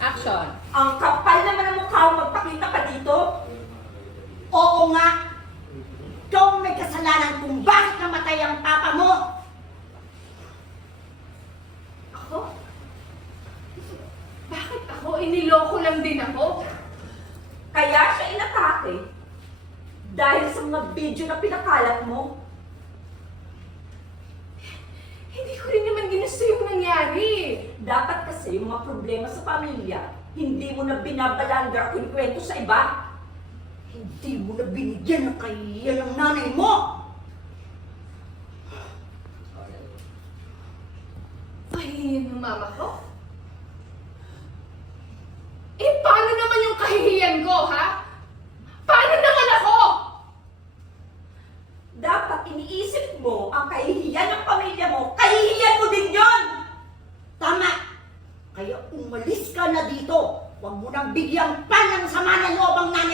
Action. Ang kapal naman ng mukha mo, magpakita ka dito. Oo nga. Ikaw ang may kasalanan kung bakit namatay ang papa mo. Ako? Bakit ako? Iniloko lang din ako. Kaya siya inatake. Dahil sa mga video na pinakalat mo. Hindi ko rin naman ginusto yung nangyari. Dapat kasi yung mga problema sa pamilya, hindi mo na binabalangga o kinikwento sa iba. Hindi mo na binigyan ng kahihiyan ng nanay mo. Kahihiyan ng mama ko? Eh, paano naman yung kahihiyan ko, ha? Paano naman ako? Dapat iniisip mo ang kahihiyan ng pamilya mo, kahihiyan mo din yon. Tama. Kaya umalis ka na dito. Huwag mo nang bigyang pa ng sama ng loob ang nanay